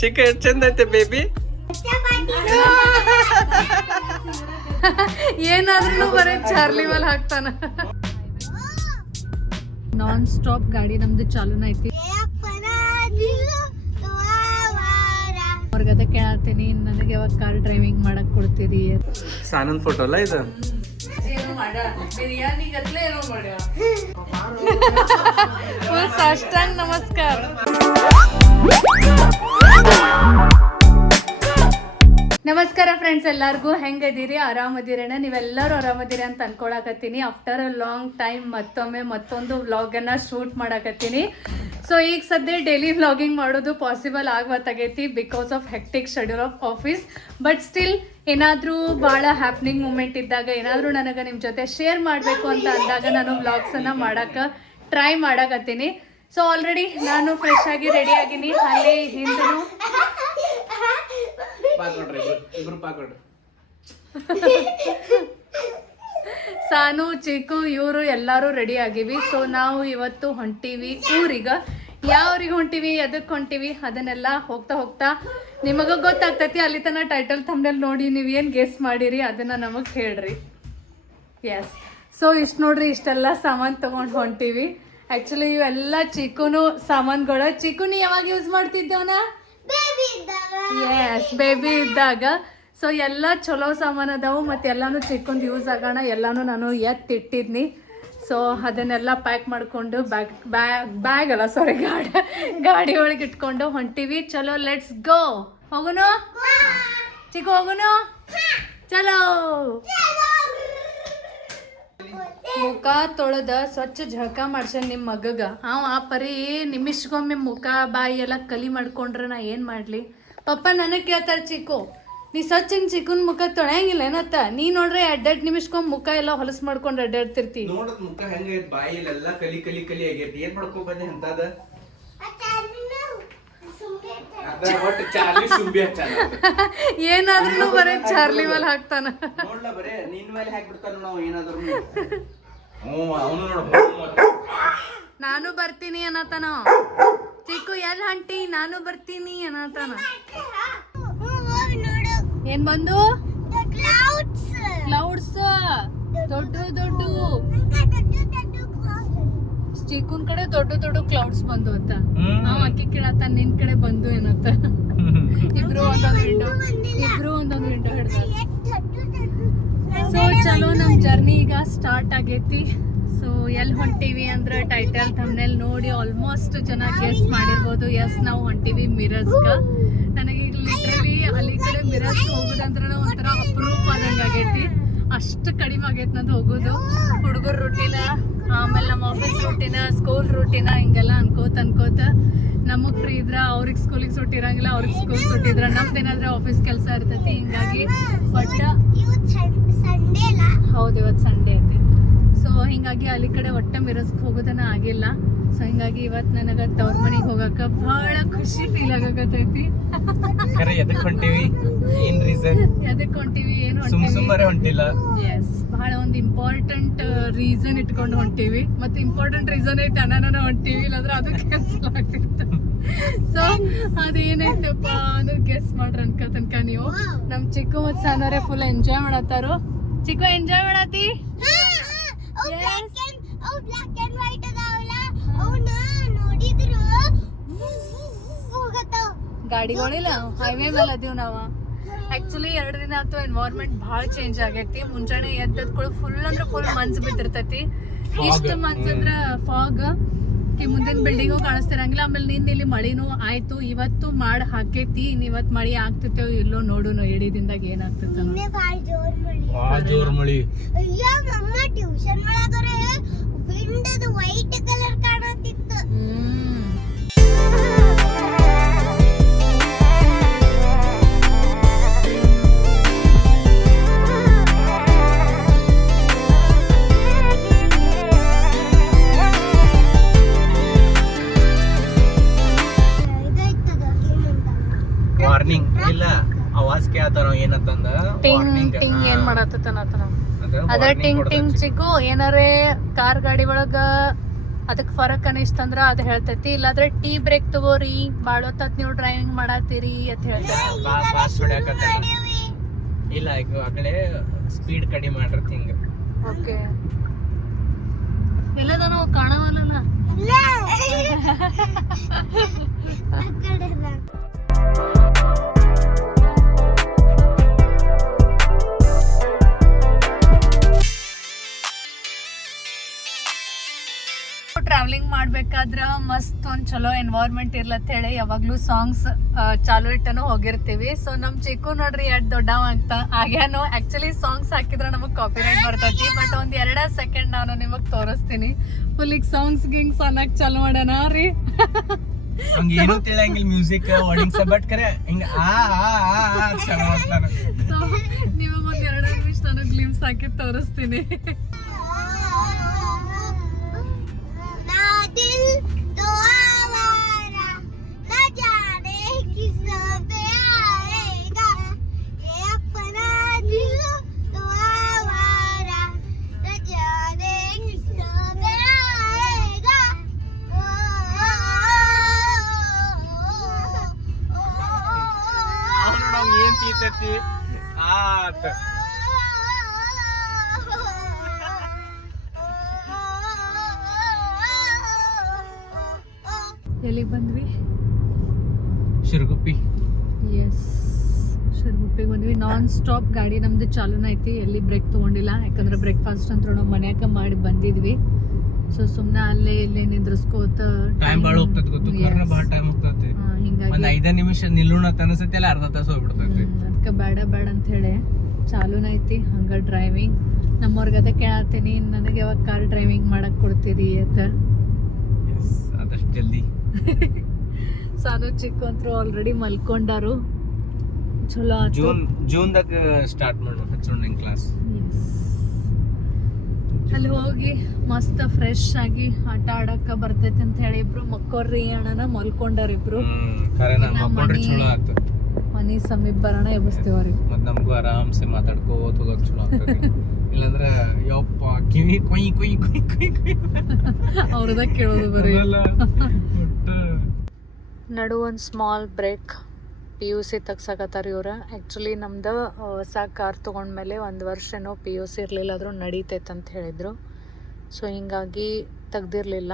ಚಿಕ್ಕ ಎಷ್ಟು ಚಂದ ಐತೆ ಬೇಬಿ. ಏನಾದ್ರೂ ಬರೀ ಚಾರ್ಲಿ ಮೇಲೆ ಹಾಕ್ತಾನ. ನಾನ್ ಸ್ಟಾಪ್ ಗಾಡಿ ನಮ್ದು ಚಾಲೂನ ಐತಿ. ಅವ್ರಿಗದ ಕೇಳತ್ತೀನಿ, ನನಗೆ ಯಾವಾಗ ಕಾರ್ ಡ್ರೈವಿಂಗ್ ಮಾಡಕ್ ಕೊಡ್ತೀರಿ? ಸಾನಂದ್ ಫೋಟೋ ಅಲ್ಲ ಇದು. ಸಾಷ್ಟಾಂಗ ನಮಸ್ಕಾರ. ನಮಸ್ಕಾರ ಫ್ರೆಂಡ್ಸ್, ಎಲ್ಲರಿಗೂ ಹೆಂಗದೀರಿ? ಆರಾಮದಿರೇನ? ನೀವೆಲ್ಲರೂ ಆರಾಮದಿರಿ ಅಂತ ಅನ್ಕೊಳಕತ್ತೀನಿ. ಆಫ್ಟರ್ ಅ ಲಾಂಗ್ ಟೈಮ್ ಮತ್ತೊಂದು ವ್ಲಾಗನ್ನು ಶೂಟ್ ಮಾಡಕತ್ತೀನಿ. ಸೊ ಈಗ ಸದ್ಯ ಡೈಲಿ ವ್ಲಾಗಿಂಗ್ ಮಾಡೋದು ಪಾಸಿಬಲ್ ಆಗತ್ತಾಗೈತಿ because of hectic schedule of office. But still ಏನಾದರೂ ಭಾಳ ಹ್ಯಾಪ್ನಿಂಗ್ ಮೂಮೆಂಟ್ ಇದ್ದಾಗ, ಏನಾದರೂ ನನಗೆ ನಿಮ್ಮ ಜೊತೆ ಶೇರ್ ಮಾಡಬೇಕು ಅಂತ ಅಂದಾಗ ನಾನು ವ್ಲಾಗ್ಸನ್ನು ಮಾಡೋಕ್ಕೆ ಟ್ರೈ ಮಾಡಕತ್ತೀನಿ. ಸೊ ಆಲ್ರೆಡಿ ನಾನು ಫ್ರೆಶ್ ಆಗಿ ರೆಡಿ ಆಗಿನಿ. ಅಲ್ಲಿ ಹಿಂದೂ ಸಾನು, ಚಿಕ್ಕು ಇವರು ಎಲ್ಲರೂ ರೆಡಿ ಆಗಿವಿ. ಸೊ ನಾವು ಇವತ್ತು ಹೊಂಟೀವಿ ಊರಿಗೆ. ಯಾವ ಊರಿಗೆ ಹೊಂಟೀವಿ, ಎದಕ್ಕೆ ಹೊಂಟೀವಿ ಅದನ್ನೆಲ್ಲ ಹೋಗ್ತಾ ಹೋಗ್ತಾ ನಿಮಗೆ ಗೊತ್ತಾಗ್ತೈತಿ. ಅಲ್ಲಿ ತನಕ ಟೈಟಲ್ ಥಂಬ್ನೇಲ್ ನೋಡಿ ನೀವು ಏನು ಗೆಸ್ ಮಾಡಿರಿ ಅದನ್ನು ನಮಗೆ ಹೇಳ್ರಿ. ಎಸ್, ಸೊ ಇಷ್ಟು ನೋಡ್ರಿ, ಇಷ್ಟೆಲ್ಲ ಸಾಮಾನು ತೊಗೊಂಡು ಹೊಂಟೀವಿ. ಆ್ಯಕ್ಚುಲಿ ಇವೆಲ್ಲ ಚಿಕ್ಕುನು ಸಾಮಾನುಗಳು. ಚಿಕ್ಕುನು ಯಾವಾಗ ಯೂಸ್ ಮಾಡ್ತಿದ್ದೇವನ? ಎಸ್, ಬೇಬಿ ಇದ್ದಾಗ. ಸೊ ಎಲ್ಲ ಚಲೋ ಸಾಮಾನು ಅದಾವು ಮತ್ತು ಎಲ್ಲನೂ ಚಿಕ್ಕಂದು ಯೂಸ್ ಆಗೋಣ ಎಲ್ಲನೂ ನಾನು ಎತ್ತಿಟ್ಟಿದ್ನಿ. ಸೊ ಅದನ್ನೆಲ್ಲ ಪ್ಯಾಕ್ ಮಾಡಿಕೊಂಡು ಬ್ಯಾಗ್ ಅಲ್ಲ ಸಾರಿ ಗಾಡಿ ಒಳಗೆ ಇಟ್ಕೊಂಡು ಹೊಂಟೀವಿ. ಚಲೋ, ಲೆಟ್ಸ್ ಗೋ. ಹೋಗುನು ಚಿಕ್ಕು, ಹೋಗುನು, ಚಲೋ. ಮುಖ ತೊಳೆದ ಸ್ವಚ್ಛ ಜಳಕ ಮಾಡ್ಸನ್ ನಿಮ್ಮ ಮಗಗ. ಆ ಪರಿ ನಿಮಿಷ್ಗೊಮ್ಮೆ ಮುಖ ಬಾಯಿ ಎಲ್ಲ ಕಲಿ ಮಾಡ್ಕೊಂಡ್ರೆ ನಾ ಏನು ಮಾಡಲಿ? ಪಪ್ಪ ನನಗೆ ಕೇಳ್ತಾರೆ, ಚಿಕ್ಕು ನೀ ಸ್ವಚ್ಛ ಹಿಂಗೆ ಚಿಕ್ಕನ್ ಮುಖ ತೊಳೆಯಂಗಿಲ್ಲ ಏನತ್ತ? ನೀ ನೋಡ್ರೆ ಅಡ್ಡಾಡ್ ನಿಮಿಷ್ಕೊಮ್ಮೆ ಮುಖ ಎಲ್ಲ ಹೊಲಸು ಮಾಡ್ಕೊಂಡು ಅಡ್ಡಾಡ್ತಿರ್ತಿ. ನೋಡದ್ ಮುಖ ಹೆಂಗೈತ್, ಬಾಯಿಲೆಲ್ಲ ಕಲಿ ಕಲಿ ಕಲಿ ಆಗೈತಿ. ಏನ್ ಮಾಡ್ಕೊ ಬಂದೆ ಅಂತದ? ಏನಾದ್ರೂ ಬರೀ ಚಾರ್ಲಿ ಮೇಲೆ ಹಾಕ್ತಾನ. ನೋಡ್ಲ ಬರೇ ನಿನ್ ಮೇಲೆ ಹಾಕ್ಬಿಡ್ತಾನ ನಾವು ಏನಾದ್ರು. ಅವನು ನೋಡ, ನಾನು ಬರ್ತೀನಿ ಅನ್ನತಾನ. ಚಿಕ್ಕು ಎಲ್ಲಿ ಹೊಂಟಿ? ನಾನು ಬರ್ತೀನಿ ಅನ್ನತಾನ. ಏನ್ ಬಂದು? ಕ್ಲೌಡ್ಸ್, ದೊಡ್ಡ ದೊಡ್ಡ ಚಿಕ್ಕನ್ ಕಡೆ ದೊಡ್ಡ ದೊಡ್ಡ ಕ್ಲೌಡ್ಸ್ ಬಂದು ಅಂತ. ಅಕ್ಕಿ ಕೇಳತ್ತ, ನಿನ್ ಕಡೆ ಬಂದು ಏನತ್ತ. ಇಬ್ರು ಒಂದೊಂದು ವಿಂಡೋ ಹಿಡ್ದ. ಸೊ ಚಲೋ, ನಮ್ ಜರ್ನಿ ಈಗ ಸ್ಟಾರ್ಟ್ ಆಗೈತಿ. ಸೊ ಎಲ್ಲಿ ಹೊಂಟೀವಿ ಅಂದ್ರೆ ಟೈಟಲ್ ಥಂಬ್ನೇಲ್ ನೋಡಿ ಆಲ್ಮೋಸ್ಟ್ ಜನ ಗೆಸ್ ಮಾಡಿರ್ಬೋದು. ಎಸ್, ನಾವು ಹೊಂಟೀವಿ ಮಿರಜ್ಗ. ನನಗೆ ಈಗ ಲಿಟ್ರಲಿ ಅಲ್ಲಿ ಕಡೆ ಮಿರಜ್ ಹೋಗೋದಂದ್ರೆ ಒಂಥರ ಅಪರೂಪ ಆದಂಗೆ ಆಗೈತಿ. ಅಷ್ಟು ಕಡಿಮೆ ಆಗೈತಿ ನಂದು ಹೋಗೋದು. ಹುಡುಗರ ರೂಟೀನ, ಆಮೇಲೆ ನಮ್ಮ ಆಫೀಸ್ ರೂಟೀನ, ಸ್ಕೂಲ್ ರೂಟೀನ, ಹಿಂಗೆಲ್ಲ ಅನ್ಕೋತ ನಮಗೆ ಫ್ರೀ ಇದ್ರೆ ಅವ್ರಿಗೆ ಸ್ಕೂಲಿಗೆ ಸುಟ್ಟಿರಂಗಿಲ್ಲ, ಅವ್ರಿಗೆ ಸ್ಕೂಲ್ ಸುಟ್ಟಿದ್ರೆ ನಮ್ದೇನಾದ್ರೆ ಆಫೀಸ್ ಕೆಲಸ ಇರ್ತೈತಿ. ಹಿಂಗಾಗಿ ಬಟ್ ಹೌದು, ಇವತ್ತು ಸಂಡೇ ಐತಿ. ಸೊ ಹಿಂಗಾಗಿ ಅಲ್ಲಿ ಕಡೆ ಒಟ್ಟ ಮಿರಜ್ಗೆ ಹೋಗೋದನ್ನ ಆಗಿಲ್ಲ. ಸೊ ಹಿಂಗಾಗಿ ಇವತ್ತು ನನಗೆ ತವ್ರ ಮನೆಗೆ ಹೋಗಕ್ಕೆ ಬಹಳ ಖುಷಿ ಫೀಲ್ ಆಗಕತ್ತೈತಿ. ಎದಕ್ ಹೊಂಟೀವಿ, ಏನ್ ರೀಸನ್, ಎದಕ್ ಹೊಂಟೀವಿ, ಏನು ಹೊಂಟಿಲ್ಲ. ಎಸ್, ಬಹಳ ಒಂದು ಇಂಪಾರ್ಟೆಂಟ್ ರೀಸನ್ ಇಟ್ಕೊಂಡು ಹೊಂಟೀವಿ. ಮತ್ತೆ ಇಂಪಾರ್ಟೆಂಟ್ ರೀಸನ್ ಐತೆ ಅಣ್ಣನ ಹೊಂಟೀವಿ, ಇಲ್ಲಾಂದ್ರೆ ಅದು ಕ್ಯಾನ್ಸಲ್ ಆಗ್ತಿತ್ತು. ಸೊ ಅದೇನೈತಪ್ಪ ಅನ್ನೋದು ಗೆಸ್ ಮಾಡ್ರಿ ಅನ್ಕತನಕ ನೀವು. ನಮ್ ಚಿಕ್ಕು ಮತ್ತು ಸಾನೋರೆ ಫುಲ್ ಎಂಜಾಯ್ ಮಾಡತ್ತಾರು. ಚಿಕ್ಕು ಎಂಜಾಯ್ ಮಾಡತ್ತಿ? ಗಾಡಿಗಳಿಲ್ಲ, ಹೈವೇ ಮೇಲೆ ಅದೀವ್ ನಾವು. ಆಕ್ಚುಲಿ 2 ದಿನ ಆಯ್ತು, ಎನ್ವೈರ್ಮೆಂಟ್ ಭಾಳ ಚೇಂಜ್ ಆಗೈತಿ. ಮುಂಜಾನೆ ಎದ್ದದ್ಗಳು ಫುಲ್ ಅಂದ್ರೆ ಫುಲ್ ಮನ್ಸು ಬಿದ್ದಿರ್ತೈತಿ. ಇಷ್ಟು ಮನ್ಸು ಅಂದ್ರೆ ಫಾಗ್ ಮುಂದಿನ ಬಿಲ್ಡಿಂಗು ಕಾಣಿಸ್ತಿರಂಗಿಲ್ಲ. ಆಮೇಲೆ ನಿನ್ನೆ ಇಲ್ಲಿ ಮಳಿನೂ ಆಯ್ತು, ಇವತ್ತು ಮಾಡಿ ಹಾಕೈತಿ. ಇವತ್ತು ಮಳಿ ಆಗ್ತಿತ್ತೋ ಇಲ್ಲೋ ನೋಡುನು, ಇಡೀ ದಿನದಾಗ ಏನಾಗ್ತಿತ್ತ. ವೈಟ್ ಕಲರ್ ಕಾಣತಿತ್ತು. ವಾರ್ನಿಂಗ್ ಇಲ್ಲ, ಆವಾಜ್ ಕೇಳ್ತಾರ ಏನಂತಂದ ಟಿಂಗ್ ಟಿಂಗ್ ಏನ್ ಮಾಡತ್ತನ ಅದ ಟಿಂಗ್ ಟಿಂಗ್ ಚಿಕ್ಕು. ಏನಾರೇ ಕಾರ್ ಗಾಡಿ ಒಳಗ ಅದಕ್ಕೆ ಫರಕ್ ಅನಿಸ್ತಂದ್ರ ಅದು ಹೇಳ್ತೈತಿ. ಇಲ್ಲಾಂದ್ರೆ ಟೀ ಬ್ರೇಕ್ ತಗೋರಿ, ಭಾಳ ಹೊತ್ತತ್ ನೀವು ಡ್ರೈವಿಂಗ್ ಮಾಡತ್ತೀರಿ ಅಂತ ಹೇಳ್ತೈತಿ. ಇಲ್ಲ ಈಗ ಆ ಕಡೆ ಸ್ಪೀಡ್ ಕಡಿಮೆ ಮಾಡಿರ್ತಿ ಹಿಂಗ. ಓಕೆ, ಎಲ್ಲದ ನಾವು ಕಾಣವಲ್ಲ. ಟ್ರಾವೆಲಿಂಗ್ ಮಾಡ್ಬೇಕಾದ್ರ ಮಸ್ತ್ ಒಂದ್ ಚಲೋ ಎನ್ವೈರ್ಮೆಂಟ್ ಇರ್ಲತ್ ಹೇಳಿ ಯಾವಾಗ್ಲೂ ಸಾಂಗ್ಸ್ ಚಾಲು ಇಟ್ಟನು ಹೋಗಿರ್ತೀವಿ. ಸೊ ನಮ್ ಚಿಕ್ಕು ನೋಡ್ರಿ ಎಷ್ಟ್ ದೊಡ್ಡವ ಅಂತ ಆಗ್ಯಾನು. ಆಕ್ಚುಲಿ ಸಾಂಗ್ಸ್ ಹಾಕಿದ್ರ ನಮಗ್ ಕಾಪಿರೈಟ್ ಬರ್ತೈತಿ, ಬಟ್ ಒಂದ್ 2 ಸೆಕೆಂಡ್ ನಾನು ನಿಮಗ್ ತೋರಿಸ್ತೀನಿ. ಫುಲ್ ಈಗ ಸಾಂಗ್ಸ್ ಗಿಂಗ್ಸ್ ಅನ್ನಕ್ ಚಾಲು ಮಾಡ್ಯಾನ ರೀ. ಹಂಗ ಏನು ತಿಳಿಯಂಗಿಲ್ಲ ಮ್ಯೂಸಿಕ್ ವರ್ಡಿಂಗ್ಸ್, ಬಟ್ ಕರೆ ಹಿಂಗ ಸೊ ನಿಮಗ್ ಒಂದ್ 2 ನಿಮಿಷ ನಾನು ಗ್ಲಿಮ್ಸ್ ಹಾಕಿ ತೋರಿಸ್ತೀನಿ. ಏನ್ ತೀತೈತಿ ಆತ ಎಲ್ಲಿಗೆ ಬಂದ್ವಿ? ಶಿರಗುಪ್ಪಿ. ಎಸ್, ಶಿರಗುಪ್ಪಿಗೆ ಬಂದ್ವಿ. ನಾನ್ ಸ್ಟಾಪ್ ಗಾಡಿ ನಮ್ದು ಚಾಲೂನ ಐತಿ, ಎಲ್ಲಿ ಬ್ರೇಕ್ ತೊಗೊಂಡಿಲ್ಲ. ಯಾಕಂದ್ರೆ ಬ್ರೇಕ್ಫಾಸ್ಟ್ ಅಂತ ನಾವು ಮನ್ಯಾಗ ಮಾಡಿ ಬಂದಿದ್ವಿ. ಸೊ ಸುಮ್ಮನೆ ಅಲ್ಲೇ ಇಲ್ಲೇ ನಿಂದ್ರಸ್ಕೋತ ಟೈಮ್ ಭಾಳ ಹೋಗ್ತೈತಿ ಗೊತ್ತು, ಭಾಳ ಟೈಮ್ ಹೋಗ್ತೈತಿ. ಹಿಂಗಾಗಿ ಒಂದ್ 5 ನಿಮಿಷ ನಿಲ್ಲೋಣ ಅನ್ಸತ್ತೆ, ಅಲ್ಲ ಅರ್ಧ ತಾಸು ಹೋಗ್ಬಿಡ್ತೈತಿ. ಅದಕ್ಕೆ ಬೇಡ ಅಂತ ಹೇಳಿ ಚಾಲೂನ ಐತಿ ಹಂಗ ಡ್ರೈವಿಂಗ್. ನಮ್ಮವ್ರಿಗೆ ಅದ ಕೇಳತ್ತೀನಿ, ನನಗೆ ಯಾವಾಗ ಕಾರ್ ಡ್ರೈವಿಂಗ್ ಮಾಡಕ್ ಕೊಡ್ತೀರಿ ಅಂತ. ಆದಷ್ಟು ಜಲ್ದಿ. ಸಾನು ಚಿಕ್ಕು ಅಂತೂ ಆಲ್ರೆಡಿ ಮಲ್ಕೊಂಡಾರು. ಚಲೋ ಆಯ್ತು. ಜೂನ್ದಾಗ ಸ್ಟಾರ್ಟ್ ಮಾಡೋಣ ಹಚ್ಚೋಣ ಕ್ಲಾಸ್. ಅಲ್ಲಿ ಹೋಗಿ ಮಸ್ತ್ ಫ್ರೆಶ್ ಆಗಿ ಆಟ ಆಡಕ್ಕ ಬರ್ತೈತಿ ಅಂತ ಹೇಳಿ ಇಬ್ರು ಮಕ್ಕೋರ್ರಿ ಅಣ್ಣನ ಮಲ್ಕೊಂಡಾರ ಇಬ್ರು. ಮನಿ ಸಮೀಪ ಬರೋಣ ಎಬ್ಬಿಸ್ತೇವ್ರಿ. ಮತ್ ನಮಗೂ ಆರಾಮ್ಸೆ ಮಾತಾಡ್ಕೋತ ಹೋಗೋಕ್ ಚಲೋ ಆಗ್ತದೆ. ಇಲ್ಲಾಂದ್ರೆ ಯಪ್ಪ ಕಿವಿ ಕೊಯ್ ಕೊಯ್ ಕೊಯ್ ಕೊಯ್ ಕೊಯ್ ಅವ್ರದ ಕೇಳೋದು ಬರೀ. ನಡು ಒಂದು ಸ್ಮಾಲ್ ಬ್ರೇಕ್. PUC ತೆಗ್ಸಕತ್ತಾರ ಇವ್ರ. ಆ್ಯಕ್ಚುಲಿ ನಮ್ದು ಹೊಸ ಕಾರ್ ತೊಗೊಂಡ್ಮೇಲೆ 1 ವರ್ಷನೋ PUC ಇರಲಿಲ್ಲ, ಆದರೂ ನಡೀತೈತೆ ಅಂತ ಹೇಳಿದರು. ಸೊ ಹಿಂಗಾಗಿ ತೆಗ್ದಿರಲಿಲ್ಲ.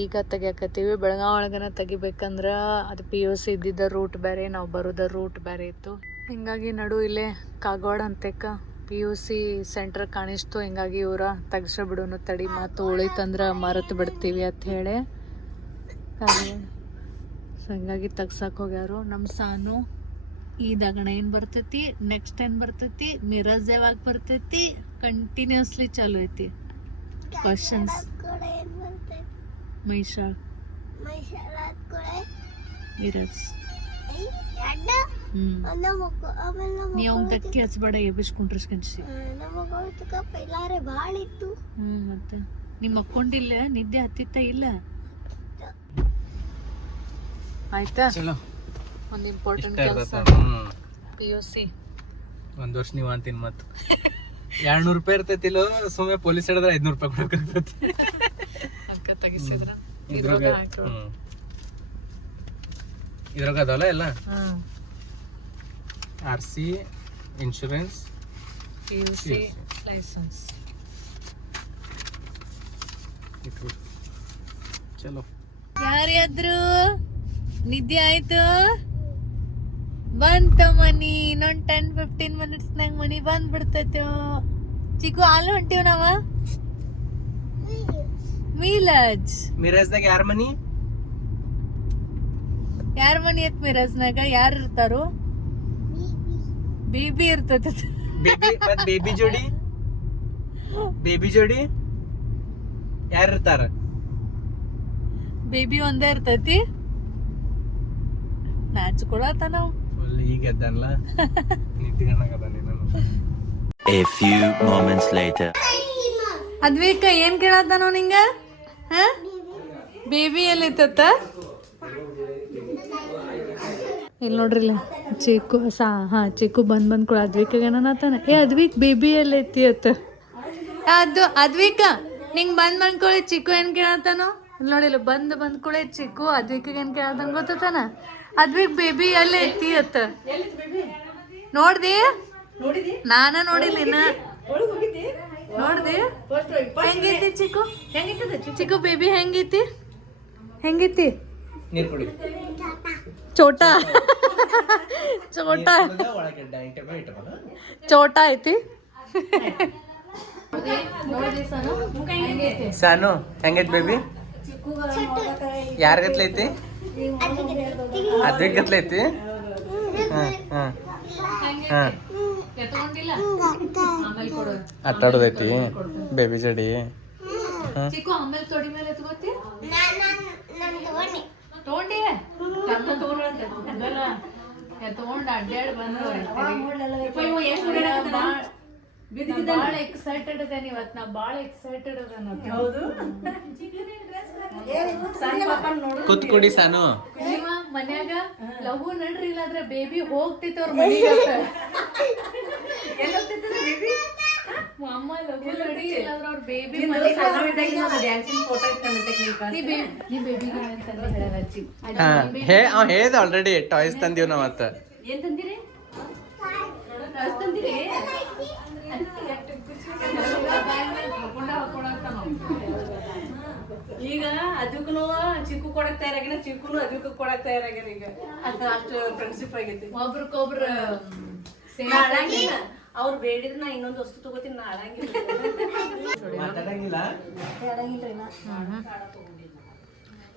ಈಗ ತೆಗಿಯಕತ್ತೀವಿ. ಬೆಳಗಾವಿ ಒಳಗನ ತೆಗಿಬೇಕಂದ್ರೆ ಅದು PUC ಇದ್ದಿದ್ದ ರೂಟ್ ಬೇರೆ, ನಾವು ಬರೋದ ರೂಟ್ ಬೇರೆ ಇತ್ತು. ಹಿಂಗಾಗಿ ನಡು ಇಲ್ಲೇ ಕಾಗವಾಡ ಅಂತೇಕ PUC ಸೆಂಟ್ರ್ ಕಾಣಿಸ್ತು. ಹಿಂಗಾಗಿ ಇವ್ರ ತೆಗ್ಸ ಬಿಡೋನು ತಡಿ, ಮತ್ತು ಉಳಿತಂದ್ರೆ ಮರೆತು ಬಿಡ್ತೀವಿ ಅಂತ ಹೇಳಿ ಸೊ ಹಿಂಗಾಗಿ ತೆಗ್ಸಕ್ಕೆ ಹೋಗ್ಯಾರು. ನಮ್ಮ ಸಾನು ಈ ದಗಣ ಏನು ಬರ್ತೈತಿ, ನೆಕ್ಸ್ಟ್ ಏನು ಬರ್ತೈತಿ, ಮಿರಜ್ ಯಾವಾಗ ಬರ್ತೈತಿ, ಕಂಟಿನ್ಯೂಸ್ಲಿ ಚಾಲು ಐತಿ ಕ್ವಶನ್ಸ್. ಮೈಶಾಳ್ ಮಿರಜ್ ನೀ ಅವ್ನ ದಕ್ಕಿ ಹಚ್ಬೇಡ, ಎಬ್ಬಿಸ್ಕೊಂಡ್ರಸ್ಕನ್ಸಿ. ಮತ್ತೆ ನಿಮ್ಮ ಮಕ್ಕೊಂಡಿಲ್ಲ, ನಿದ್ದೆ ಹತ್ತಿತ್ತ ಇಲ್ಲ? ಆಯ್ತಾ? ಒಂದು ಇಂಪಾರ್ಟೆಂಟ್ ಕೆಲಸ PUC 1 ವರ್ಷ ನೀವು ಅಂತೀನಿ. ಮತ್ತೆ 200 ರೂಪಾಯಿ ಇರ್ತೈತಿಲ್ಲ, ಸುಮ್ಮನೆ ಪೊಲೀಸ್ ಹಿಡಿದ್ರೆ 500 ರೂಪಾಯಿ ಕೊಡಕ್ಕಾಗ್ತೈತಿ. ಅಕ್ಕ ತೆಗಿಸಿದ್ರ ಇದ್ರಾಗ ಅದಲ್ಲ ಎಲ್ಲ RC, ಇನ್ಶೂರೆನ್ಸ್, PUC ಲೈಸೆನ್ಸ್. ಚಲೋ. ಯಾರ್ಯಾದ್ರು ನಿದ್ದೆ ಆಯ್ತು? ಬಂತ ಮನಿ. ಇನ್ನೊಂದು 10-15 ಮಿನಿಟ್ಸ್ನಾಗ ಮನಿ ಬಂದ್ಬಿಡ್ತೈತೆ. ಚಿಕ್ಕು ಹಾಲು ಹೊಂಟಿವ್ ನಾವ ಮಿರಾಜ್ದಾಗ ಯಾರ ಮನಿ? ಯಾರ ಮನಿ ಐತ್ ಮಿರಾಜ್ನಾಗ? ಯಾರು ಇರ್ತಾರು? ಬೇಬಿ ಇರ್ತೈತೆ. ಬೇಬಿ ಜೋಡಿ ಯಾರು ಇರ್ತಾರ? ಬೇಬಿ ಒಂದೇ ಇರ್ತೈತಿ. ನಾಚ್ಕೊಳತ್ತ ನಾವು ಈಗ ಎದ್ದಲ್ಲ, ನಿಂತ್ಕೊಂಡಾಗದ ನೀನು. A few moments later. ಅದ್ವಿಕ ಏನ್ ಕೇಳತ್ತಾನೋ ನಿಂಗ? ಬೇಬಿ ಎಲ್ಲಿತ್ತ? ಇಲ್ಲಿ ನೋಡ್ರಿಲ್ಲ ಚಿಕ್ಕು ಚಿಕ್ಕು ಬಂದ್ ಕೂಡ ಅದ್ವಿಕ ಏನತಾನ, ಅದ್ವಿಕ್ ಬೇಬಿ ಎಲ್ಲೈತಿ ಅತ್ತ. ಅದ್ವಿಕ ನಿಂಗ್ ಬಂದ್ ಕೂಳೆ ಚಿಕ್ಕು ಏನ್ ಕೇಳತ್ತಾನು ನೋಡಿಲ್ಲ ಬಂದ್ ಕೂಳೆ ಚಿಕ್ಕು ಅದ್ವಿಕಿಗೆ ಏನ್ ಕೇಳತ್ತಾನ ಗೊತ್ತಾನ ಅದ್ವಿಕ್ ಬೇಬಿ ಅಲ್ಲೇ ಐತಿ ಅತ್ತ ನೋಡ್ದಿ ನಾನ ನೋಡಿಲ್ಲ ಇನ್ನ ನೋಡ್ದಿ ಹೆಂಗೈತಿ ಚಿಕ್ಕು ಚಿಕ್ಕು ಬೇಬಿ ಹೆಂಗೈತಿ ನೀರ್ ಕುಡಿ ಚೋಟಾ ಚೋಟಾ ಐತಿ ಸಾನು ಹೆಂಗೈತಿ ಬೇಬಿ ಯಾರ ಗತ್ಲೆ ಐತಿ ಅದ್ವಿಕ್ ಗತ್ಲೆ ಐತಿ ಆಟಾಡೋದೈತಿ ಬೇಬಿ ಜಡಿ ಚಿಕ್ಕು ಆಮೇಲೆ ತೊಡಿ ಮೇಲೆ ಎತ್ಕೋತಿ ತಗೊಂಡಿ ತಗೊಂಡ್ ಅಡ್ಡಾಡ್ ಬಾಳ ಎಕ್ಸೈಟೆಡ್ ಅದೇನಿ ಇವತ್ ನಾ ಬಾಳ ಎಕ್ಸೈಟೆಡ್ ಅದೇನ ಕುತ್ಕೊಡಿ ಸಾನು ಮನ್ಯಾಗ ಲಘು ನಡ್ರಿ ಇಲ್ಲಾಂದ್ರೆ ಬೇಬಿ ಹೋಗ್ತಿತ್ತು ಅವ್ರ ಮನೆಗೆ ಅಮ್ಮ ಲಘು ನಡಿ ಇಲ್ಲಾಂದ್ರೆ ಅವ್ರ ಬೇಬಿ ನೀ ಬೇಬಿಗೆ ಅಂತಂದು ಹೇಳಚ್ಚಿ ಅವ್ ಹೇಳ್ದ ಆಲ್ರೆಡಿ ಟಾಯ್ಸ್ ತಂದೀವ್ ನಾವ್ ಮತ್ತ ಏನ್ ತಂದಿರಿ ತಂದಿರಿ ಈಗ ಅದಕ್ಕೂ ಚಿಕ್ಕು ಕೊಡಕ್ ತಯಾರಾಗಿನ ಚಿಕ್ಕುನು ಅದಕ್ಕೂ ಕೊಡಕ್ ತಯಾರಾಗ್ಯಾರ ಈಗ ಅದ ಅಷ್ಟು ಫ್ರೆಂಡ್ಶಿಪ್ ಆಗೈತಿ ಒಬ್ರಿಗೊಬ್ರು ನಾ ಅಳಂಗಿಲ್ಲ ಅವ್ರು ಬೇಡಿದ್ರೆ ನಾ ಇನ್ನೊಂದು ವಸ್ತು ತಗೋತೀನಿ ನಾ ಅಳಂಗಿಲ್ಲ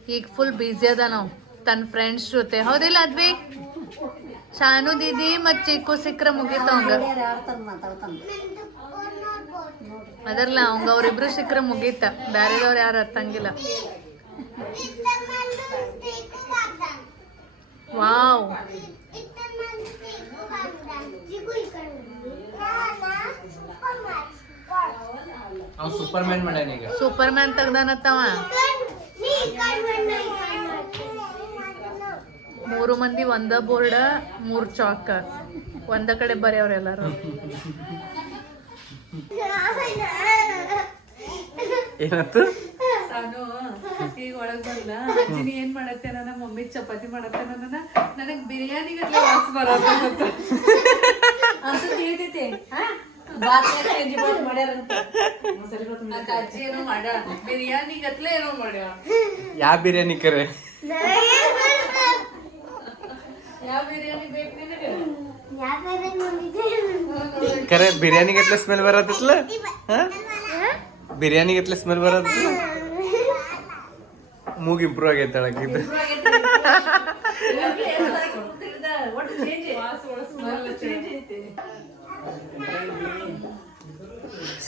ಈಗ ಫುಲ್ ಬಿಸಿ ಅದ ನಾವು ತನ್ನ ಫ್ರೆಂಡ್ಸ್ ಜೊತೆ ಹೌದಿಲ್ಲ ಅದ್ವಿ ಶಾನು ದೀದಿ ಮತ್ ಚಿಕ್ಕು ಸಿಕ್ಕ್ರ ಮುಗಿತ ಅವಂಗ ಅದರ್ಲ ಅವಂಗ ಅವ್ರಿಬ್ರು ಸಿಕ್ಕ್ರ ಮುಗೀತ ಬ್ಯಾರೆದವ್ರು ಯಾರು ಹತ್ತಂಗಿಲ್ಲ ವಾವ್ ಅವ್ ಸೂಪರ್ ಮ್ಯಾನ್ ಮಾಡ್ಯಾನ ಈಗ ಸೂಪರ್ ಮ್ಯಾನ್ ತೆಗ್ದಾನತ್ತವ 3 ಮಂದಿ ಒಂದ ಬೋರ್ಡ್ 3 ಚಾಕ್ ಒಂದ ಕಡೆ ಬರೆಯವ್ರ ಎಲ್ಲಾರು ಏನತ್ತು ನಾನು ಈಗ ಒಳಗ್ ಬಂದ ಅಜ್ಜಿನಿ ಏನ್ ಮಾಡತ್ತೆ ನನ್ನ ಮಮ್ಮಿ ಚಪಾತಿ ಮಾಡತ್ತೆ ನನಗ್ ಬಿರಿಯಾನಿಗೆ ವಾಸ್ ಬರೋದು ಅನ್ಸುತ್ತೆ ಹೇಳ್ತೈತಿ ಅಜ್ಜಿ ಏನೋ ಮಾಡ್ಯಾಳ ಬಿರಿಯಾನಿ ಗತ್ಲೆ ಏನೋ ಮಾಡ್ಯಾಳ ಯಾವ ಬಿರಿಯಾನಿ ಕರೆ ಯಾವ ಬಿರಿಯಾನಿ ಬೇಕು ನಿನಗೆ ಕರೆ ಬಿರಿಯಾನಿ ಗತ್ಲೆ ಸ್ಮೆಲ್ ಬರತ್ತಲ್ಲ ಬಿರಿಯಾನಿ ಗತ್ಲೆ ಸ್ಮೆಲ್ ಬರತ್ತಲ್ಲ ಮೂಗ್ ಇಂಪ್ರೂವ್ ಆಗೈತೆ ಅಳಗಿದ್ದು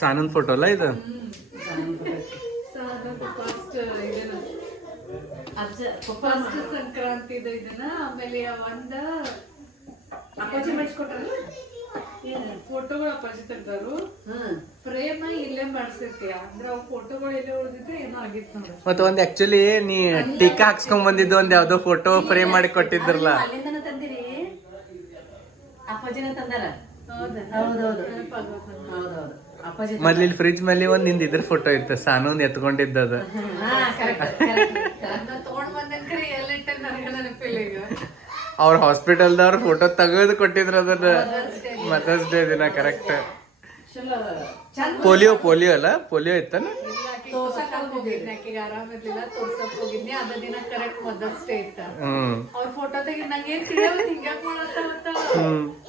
ಸಾನಂದ್ ಫೋಟೋ ಅಲ್ಲ ಇದು ಫಸ್ಟ್ ಸಂಕ್ರಾಂತಿ ಇದನ್ನ ಆಮೇಲೆ ಒಂದ ಅಪ್ಪಾಜಿ ಮಾಡಿಸ್ಕೊಟ್ರಲ್ಲ ಫೋಟೋಗಳು ಅಪ್ಪಾಜಿ ತೆಗ್ದಾರು ಫ್ರೇಮ್ ಇಲ್ಲೇ ಮಾಡ್ಸಿರ್ತಿ ಅಂದ್ರೆ ಅವ್ ಫೋಟೋಗಳು ಎಲ್ಲೇ ಉಳಿದಿದ್ರೆ ಏನೋ ಆಗಿತ್ತು ನೋಡು ಮತ್ತೆ ಒಂದ್ ಆಕ್ಚುಲಿ ನೀ ಟೀಕಾ ಹಾಕ್ಸ್ಕೊಂಡ್ ಬಂದಿದ್ದು ಒಂದ್ ಯಾವ್ದೋ ಫೋಟೋ ಫ್ರೇಮ್ ಮಾಡಿ ಕೊಟ್ಟಿದ್ರಲ್ಲ ಅಲ್ಲಿಂದನ ತಂದಿರಿ ಅಪ್ಪಾಜಿನ ತಂದಾರ ಹೌದೌದು ಹೌದೌದು ಅಪ್ಪಾಜಿ ಮೊದ್ಲು ಇಲ್ಲಿ ಫ್ರಿಜ್ ಮೇಲೆ ಒಂದ್ ನಿಂದ ಇದ್ರ ಫೋಟೋ ಇತ್ತು ಸಾನೊಂದ್ ಎತ್ಕೊಂಡಿದ್ದದ ತಗೊಂಡ್ ಬಂದೇನ್ ಕರೆ ಎಲ್ಲಿಟ್ಟ ನನಗೆ ನೆನಪಿಲ್ಲ ಈಗ ಅವ್ರ ಹಾಸ್ಪಿಟಲ್ದವ್ರ ಫೋಟೋ ತೆಗೆದು ಕೊಟ್ಟಿದ್ರ ಅದನ್ನ ಮದರ್ಸ್ ಡೇ ದಿನ ಕರೆಕ್ಟ್ ಪೋಲಿಯೋ ಅಲ್ಲ ಪೋಲಿಯೋ ಇತ್ತಲ್ಲ ತೋರ್ಸಕ್ ಹೋಗಿದ್ನಿ ಆಕಿಗೆ ಆರಾಮ ಇರ್ಲಿಲ್ಲ ತೋರ್ಸಕ್ ಹೋಗಿದ್ನಿ ಅದ ದಿನ ಕರೆಕ್ಟ್ ಮದರ್ಸ್ ಡೇ ಇತ್ತ ಅವ್ರ ಫೋಟೋ ತೆಗಿ ನಂಗೆ ಏನ್ ತಿಳಿಯೋದು ಹಿಂಗ್ಯಾಕ್ ಮಾಡತ್ತ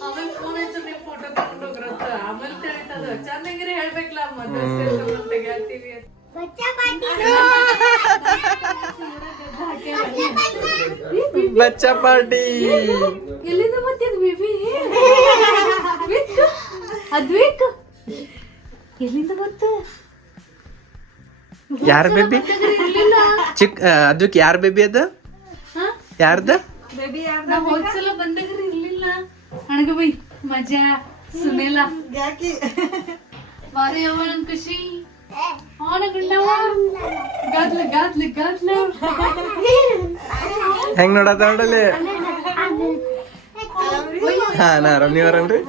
ಆಮೇಲೆ ಫೋನ್ ಹಚ್ಚಿ ನಿಮ್ ಫೋಟೋ ತಗೊಂಡ್ ಹೋಗ್ರತ್ತ ಆಮೇಲೆ ತಿಳಿತದ ಚಂದಂಗಿರಿ ಹೇಳ್ಬೇಕಲ್ಲ ಮದರ್ಸ್ ಡೇ ಸಂಬಂಧ ತೆಗಿತೀವಿ ಬಚ್ಚಾ ಪಾರ್ಟಿ ಎಲ್ಲಿಂದ ಬರ್ತಿದ್ ಬೇಬಿ ಅದ್ವಿಕ್ ಎಲ್ಲಿಂದ ಬಂತು ಯಾರ ಬೇಬಿ ಚಿಕ್ಕ ಅದಕ್ಕೆ ಯಾರ ಬೇಬಿ ಅದ ಯಾರ್ದ ನಾವ್ ಹೋದ್ಸಲ ಬಂದಾಗ್ರಿ ಇರ್ಲಿಲ್ಲ ನನಗ ಬೈ ಮಜಾ ಸುನೇಲ ಬಾರಿ ಅವ ನನ್ ಖುಷಿ ಅವನ ಗಂಡವ ಗಾದ್ಲ ಹೆಂಗ್ ನೋಡತ್ತ ನೋಡಲಿ ಹಾ ನಾ ಆರಾಮ್ ನೀವ್ ಆರಾಮ್ರಿ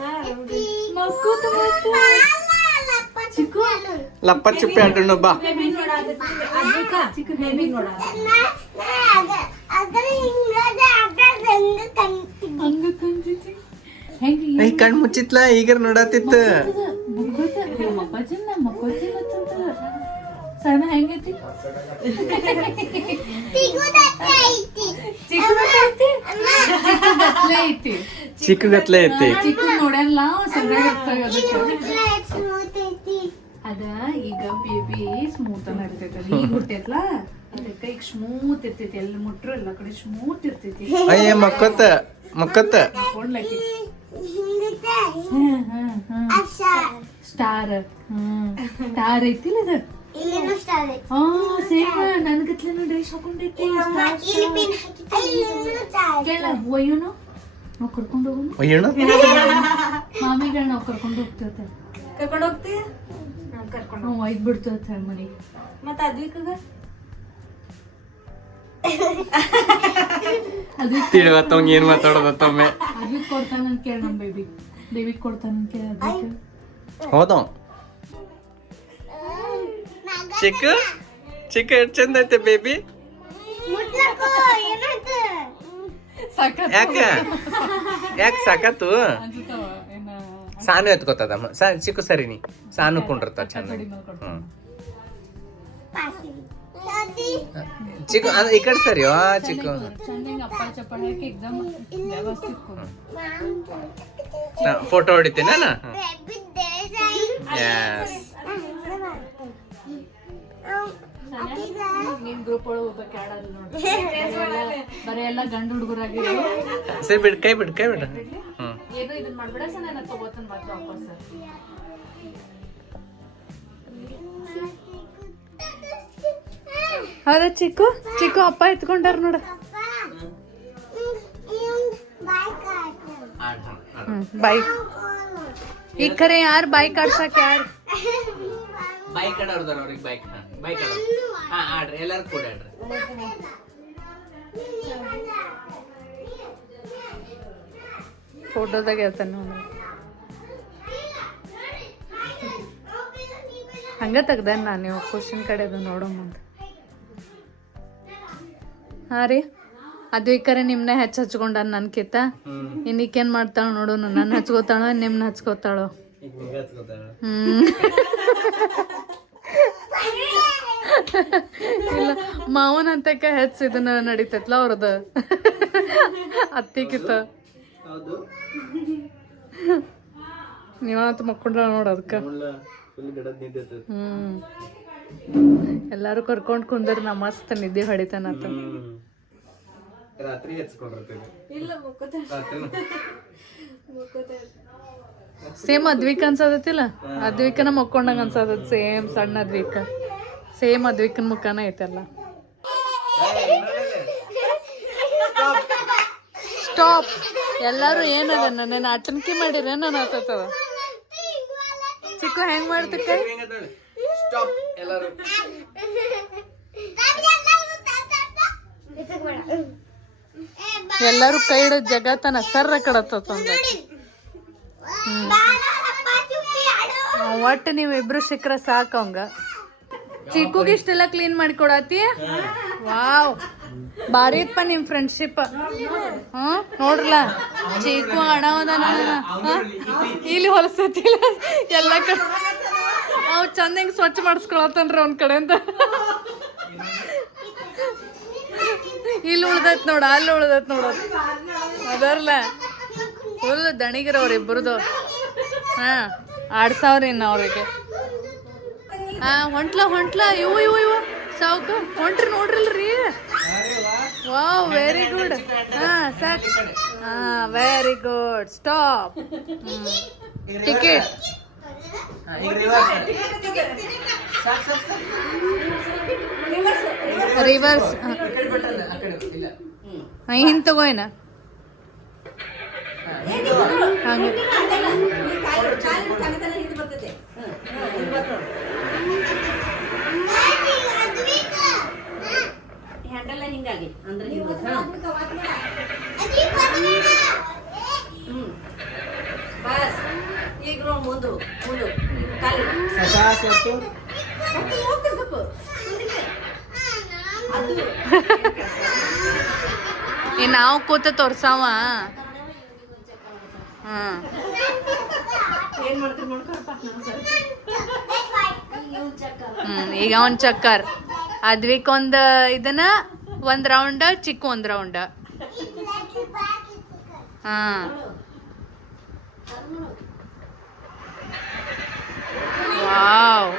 ಚಿಕ್ಕು ಲಪ್ಪ ಚಿಪ್ಪಿ ಆಟೋಣ ಬಾ. ಹಂಗ ಕಂಜಿತಿ ಹೆಂಗ ಐ ಕಣ್ ಮುಚ್ಚಿತ್ಲ ಈಗ ನೋಡತ್ತಿತ್ತ. ಸಣ್ಣ ಹೆಂಗೈತಿ ಚಿಕ್ಕ ಗತ್ಲೆ ಐತಿ. ಚಿಕ್ಕ ನೋಡಲ್ಲ ಅದ ಈಗ ಬೇಬಿ ಸ್ಮೂತ್ ಅನ್ನ ಇರ್ತೈತಿ. ಈಗ ಹುಟ್ಟೈತ್ಲ ಅದಕ್ಕ ಈಗ ಸ್ಮೂತ್ ಇರ್ತೈತಿ. ಎಲ್ಲ ಮುಟ್ರು ಎಲ್ಲ ಕಡೆ ಸ್ಮೂತ್ ಇರ್ತೈತಿ. ಅಯ್ಯ ಮಕ್ಕತ್ತ ಮಕ್ಕತ್ತ ಕೊಂಡ್ಲಕ್ಕಿ ಸ್ಟಾರ್ ಸ್ಟಾರ್ ಐತಿಲ್ಲ ಅದ. ಹಾ ಸೇಮ್ ನನ್ಗತ್ಲೆ ಡ್ರೆಸ್ ಹಾಕೊಂಡೈತಿ. ಕೇಳ ಒಯ್ಯೋನು ನಾವು ಕರ್ಕೊಂಡು ಹೋಗೋನು. ಅಯ್ಯಣ್ಣ ಮಾಮಿಗಳನ್ನ ನಾವು ಕರ್ಕೊಂಡು ಹೋಗ್ತಿರ್ತ. ಕರ್ಕೊಂಡು ಹೋಗ್ತೀಯ? ನಾವು ಒಯ್ದು ಬಿಡ್ತಿರ್ತ ಮನೆಗೆ. ಮತ್ತೆ ಅದ್ವಿಕಾಗ ಅದಕ್ಕೆ ತಿಳಿವತ್ತವಂಗ ಏನ್ ಮಾತಾಡೋದತ್ತೊಮ್ಮೆ. ಅದಕ್ಕೆ ಕೊಡ್ತಾನಂತ ಕೇಳ ನಮ್ಮ ಬೇಬಿಗೆ ಕೊಡ್ತಾನಂತ ಕೇಳ. ಅದಕ್ಕೆ ಹೌದ ಚಿಕ್ಕ ಚಿಕ್ಕ ಎಷ್ಟ್ ಚಂದ ಐತೆ ಬೇಬಿ. ಯಾಕ ಯಾಕ ಸಾಕತ್ತು ಸಾನು ಎತ್ಕೋತದ ಚಿಕ್ಕ ಸರಿನಿ ಸಾನು ಕುಂಡಿರ್ತಾವ ಚೆನ್ನಾಗಿ. ಚಿಕ್ಕ ಈ ಕಡೆ ಸರಿ ಚಿಕ್ಕ ಚೆನ್ನಾಗಿ ಅಪ್ಪ ಚಪ್ಪಾಳೆ ಹಾಕಿ ಎಕ್ದಮ್ ವ್ಯವಸ್ಥಿತ ಕೊಡು. ಫೋಟೋ ಹೊಡಿತೀನಿ ನಾ. ನೀನ್ ಗ್ರೂಪ್ ಒಳಗೆ ಹೋಗ್ಬೇಕು ಆಡೋದು ನೋಡಿ. ಬರೀ ಎಲ್ಲ ಗಂಡು ಹುಡುಗರಾಗಿ ಸರಿ ಬಿಡ್ ಕೈ ಬಿಡ್ ಕೈ ಬಿಡ. ಏನೋ ಇದನ್ನ ಮಾಡ್ಬೇಡ ಸರ್, ನಾನು ತಗೋತಾನೆ ಮಾತ್ರ ವಾಪಸ್. ಹೌದಾ ಚಿಕ್ಕು ಚಿಕ್ಕು ಅಪ್ಪ ಎತ್ಕೊಂಡಾರ ನೋಡ. ಬಾಯ್ ಈಗ ಖರೆ ಯಾರು ಬೈಕ್ ಆಡ್ಸಕ್ ಯಾರು ಬೈಕ್ ಆಡೋರ್ದಾರ ಅವ್ರಿಗೆ ಬೈಕ್ ಬೈಕ್ ಆಡೋರು. ಹಾ ಆಡ್ರಿ ಎಲ್ಲಾರು ಕೂಡ ಆಡ್ರಿ. ಫೋಟೋದಾಗ ಹೇಳ್ತಾನೆ ನೋಡಿ. ಹಂಗ ತೆಗ್ದೆ ನಾನು ನೀವು ಕ್ವಶನ್ ಕಡೆ ಅದು ನೋಡೋ ಮುಂದೆ. ಹಾಂ ರೀ ಅದು ಈ ಕರೆ ನಿಮ್ನೆ ಹಚ್ಕೊಂಡ ನನ್ಕಿತ್ತ. ಇನ್ನಿಕೇನ್ ಮಾಡ್ತಾಳ ನೋಡು, ನನ್ನ ಹಚ್ಕೋತಾಳೋ ನಿಮ್ನ ಹಚ್ಕೋತಾಳೋ. ಇಲ್ಲ ಮಾವನ ಅಂತಕ ಹೆಚ್ಚ ಇದನ್ನ ನಡೀತೈತ್ಲ ಅವ್ರದ ಅತ್ತಿಕಿತ್ತ. ನೀವಂತ ಮಕ್ಕೊಂಡ್ರ ನೋಡ ಅದಕ್ಕ. ಎಲ್ಲಾರು ಕರ್ಕೊಂಡ್ ಕುಂದ್ರ ನಾ ಮಸ್ತ್ ನಿದ್ದೆ ಹೊಡಿತಾನಂತ. ರಾತ್ರಿ ಹಚ್ಕೊಂಡಿರ್ತೀವಿ. ಸೇಮ್ ಅದ್ವಿಕ್ ಅನ್ಸದತ್ತಿಲ್ಲ, ಅದ್ವಿಕನ ಮಕ್ಕೊಂಡಂಗ ಅನ್ಸದ. ಸೇಮ್ ಸಣ್ಣ ಅದ್ವಿಕ, ಸೇಮ್ ಅದ್ವಿಕನ್ ಮುಖಾನ ಐತಲ್ಲ. ಸ್ಟಾಪ್. ಎಲ್ಲಾರು ಏನದ ನನ್ನ ಅಟನ್ಕಿ ಮಾಡಿರ ನಾನು ಆತದ. ಚಿಕ್ಕ ಹೆಂಗ್ ಮಾಡ್ತಿಕ್ಕ ಸ್ಟಾಪ್ ಎಲ್ಲಾರು. ಎಲ್ಲಾರು ಕೈ ಹಿಡಿದ ಜಗತ್ತನ ಸರ್ರ ಕಡತ್ತ. ಒಟ್ಟು ನೀವು ಇಬ್ರು ಸಿಕ್ಕ್ರ ಸಾಕ ಅವಂಗ. ಚಿಕ್ಕುಗೆ ಇಷ್ಟೆಲ್ಲ ಕ್ಲೀನ್ ಮಾಡಿ ಕೊಡತಿ. ವಾವ್ ಬಾರಿ ಇತ್ತಪ್ಪ ನಿಮ್ ಫ್ರೆಂಡ್ಶಿಪ್. ನೋಡ್ರಲ್ಲ ಚಿಕ್ಕು ಹಣವದನ ಇಲ್ಲಿ ಹೊಲಸತಿಲ್ಲ ಎಲ್ಲ ಕಡೆ. ಅವ್ ಚಂದ ಹಿಂಗ್ ಸ್ವಚ್ಛ ಮಾಡಿಸ್ಕೊಳತ್ತನ್ರಿ ಅವ್ನ ಕಡೆಯಿಂದ. ಇಲ್ಲಿ ಉಳ್ದೈತ್ ನೋಡ, ಅಲ್ಲಿ ಉಳ್ದೈತ್ ನೋಡ. ಅದರ್ಲ ಫುಲ್ ದಣಿಗಿರ ಅವ್ರ ಇಬ್ಬರದು. ಹಾ ಆಡ್ಸಾವ್ರಿ ಇನ್ನು ಅವ್ರಿಗೆ. ಹೊಂಟ್ಲ ಇವು ಇವು ಇವು ಸಾವುಕ ಹೊಂಟ್ರಿ ನೋಡ್ರಿಲ್ರಿ. Wow very good. ಹಾ ಸಾಕ್. ಹಾ very good. Stop. Ticket reverse ಹಿಂಗ್ ತಗೋಯ್ನ ಹಂಗೆ. ಹ್ಯಾಂಡಲ್ ಹಿಂಗಾಗಿ ಅಂದ್ರೆ ಬಸ್ ಈಗ ಮುಂದು ಮುಂದು ಕಾಲು ನಾವು ಕೂತ ತೋರ್ಸಾವ. ಹಾ ಏನ್ ಮಾಡ್ತೀರಿ ನೋಡ್ಕೊಳಪ್ಪ ಈಗ ಒಂದ್ ಚಕ್ಕರ್ ಅದ್ವಿಕ್ ಒಂದ್ ಇದನ್ನ ಒಂದ್ ರೌಂಡ್, ಚಿಕ್ಕು ಒಂದ್ ರೌಂಡ್. ಹಾ ವಾವ್.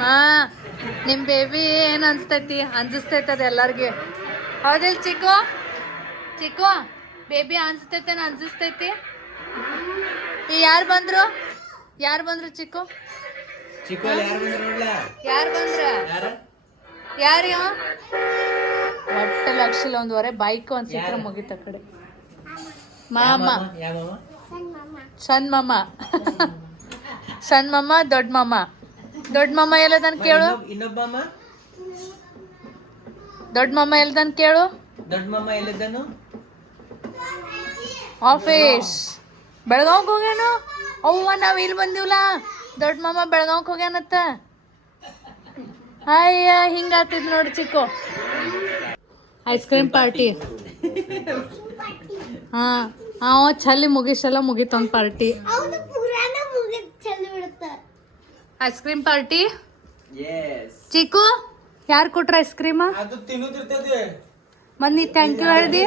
ಹಾ ನಿಮ್ ಬೇಬಿ ಏನ್ ಅನ್ಸ್ತೈತಿ? ಅನ್ಸಿಸ್ತೈತದ ಎಲ್ಲಾರ್ಗಿ. ಹೌದಿಲ್ ಚಿಕ್ಕು? ಚಿಕ್ಕು ಬೇಬಿ ಅನ್ಸ್ತೈತೇನ? ಅನ್ಸಿಸ್ತೈತಿ. ಈ ಯಾರು ಬಂದ್ರು ಚಿಕ್ಕು? ಚಿಕ್ಕು ಅಲ್ಲಿ ಯಾರು ಬಂದ್ರು ನೋಡ್ಲಾ? ಯಾರು ಬಂದ್ರ? ಯಾರು? ಒಟ್ಟು ಲಕ್ಷಲ ಒಂದುವರೆ ಬೈಕ್ ಒಂದ್ ಸಿಕ್ಕ್ರ ಮುಗಿತ ಕಡೆ. ಮಾಮ, ಸಣ್ಣ ಮಾಮ, ಸಣ್ಣ ಮಾಮ, ದೊಡ್ಡ ಮಾಮ. ದೊಡ್ಡ ಮಾಮ ಎಲ್ಲದನ್ ಕೇಳು. ಇನ್ನೊಬ್ಬ ಮಾಮ? ದೊಡ್ಡ ಮಾಮ ಎಲ್ಲದನ್ ಕೇಳು. ದೊಡ್ಡ ಮಾಮ ಎಲ್ಲಿದ್ದಾನು? ಆಫೀಸ್ ಬೆಳಗಾವ್ಗೆ ಹೋಗ್ಯಾನು. ಅವ್ವ ನಾವ್ ಇಲ್ಲಿ ಬಂದಿವಲ್ಲ. ದೊಡ್ಡ ಮಾಮ ಬೆಳಗಾವ್ಗೆ ಹೋಗ್ಯಾನತ್ತ. ಅಯ್ಯ ಹಿಂಗಾತಿದ್ ನೋಡಿ ಚಿಕ್ಕು. Ice cream party. ಹಾ ಅವ ಚಲ್ಲಿ ಮುಗಿಸಲ್ಲ, ಮುಗಿತೊಂದ್ party. Ice cream party. Chikku ಯಾರು ಕೊಟ್ರ ಐಸ್ ಕ್ರೀಮ್? ಮತ್ ನೀ ಥ್ಯಾಂಕ್ ಯು ಹೇಳ್ದಿ?